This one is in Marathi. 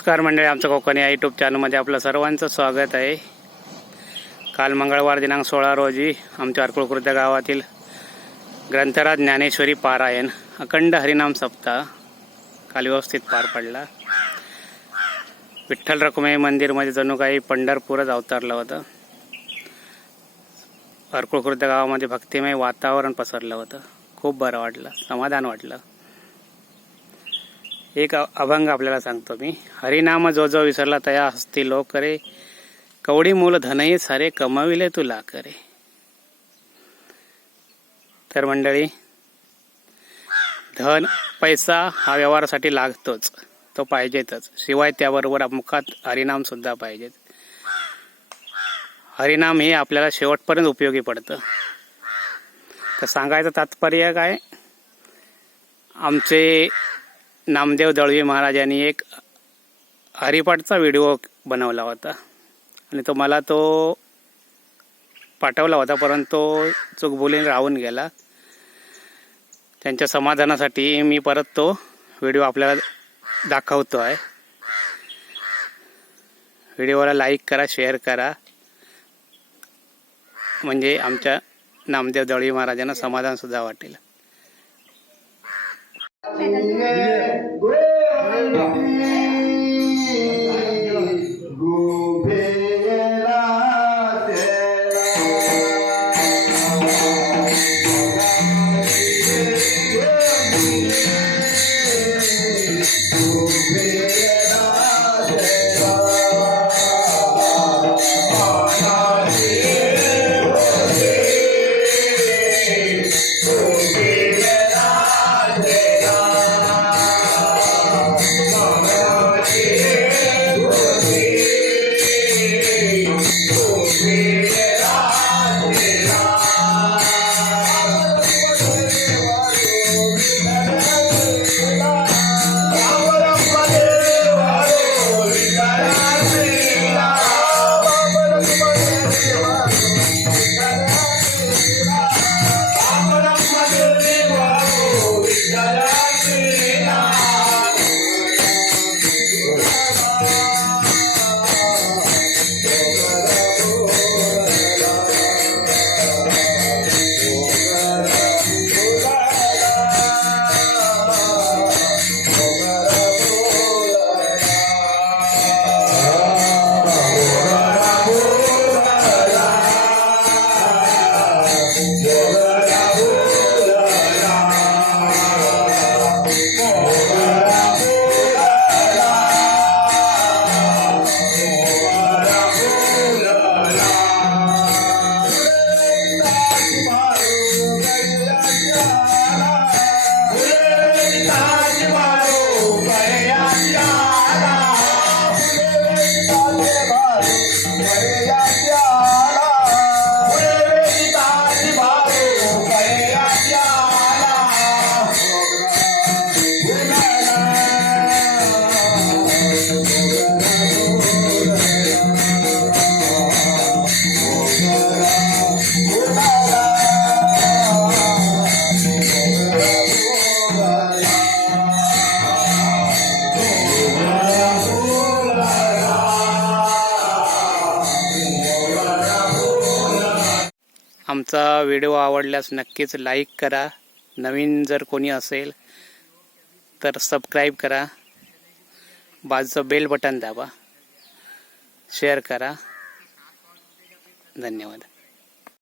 नमस्कार मंडळी, आमचं कोकणी यूट्यूब चॅनलमध्ये आपलं सर्वांचं स्वागत आहे। काल मंगळवार दिनांक 16 रोजी आमच्या अर्कुळ खुर्द गावातील ग्रंथराज ज्ञानेश्वरी पारायण अखंड हरिनाम सप्ताह काल व्यवस्थित पार पडला। विठ्ठल रखुमाई मंदिरमध्ये जणू काही पंढरपूरच अवतरलं होतं। अर्कुळ खुर्द गावामध्ये भक्तिमय वातावरण पसरलं होतं। खूप बरं वाटलं, समाधान वाटलं। एक अभंग आपल्याला सांगतो मी। हरिनाम जो जो विसरला तया हस्ती लोक करे, कवडी मूल धनही सारे कमाविले तुला करे। तर मंडळी, धन पैसा हा व्यवहारासाठी लागतोच, तो पाहिजेतच, शिवाय त्याबरोबर मुखात हरिनाम सुद्धा पाहिजेत। हरिनाम हे आपल्याला शेवटपर्यंत उपयोगी पडतं। तर सांगायचं तात्पर्य काय, आमचे नामदेव दळवी महाराजांनी एक हरिपाठचा व्हिडिओ बनवला होता आणि तो मला पाठवला होता, परंतु चुकबुलीने राहून गेला। त्यांच्या समाधानासाठी मी परत तो व्हिडिओ आपल्याला दाखवतो आहे। व्हिडिओला लाईक करा, शेअर करा, म्हणजे आमच्या नामदेव दळवी महाराजांना समाधान सुद्धा वाटेल। आमचा व्हिडिओ आवडल्यास नक्कीच लाईक करा। नवीन जर कोणी असेल तर सबस्क्राईब करा, बाजूचं बेल बटन दाबा, शेअर करा। धन्यवाद।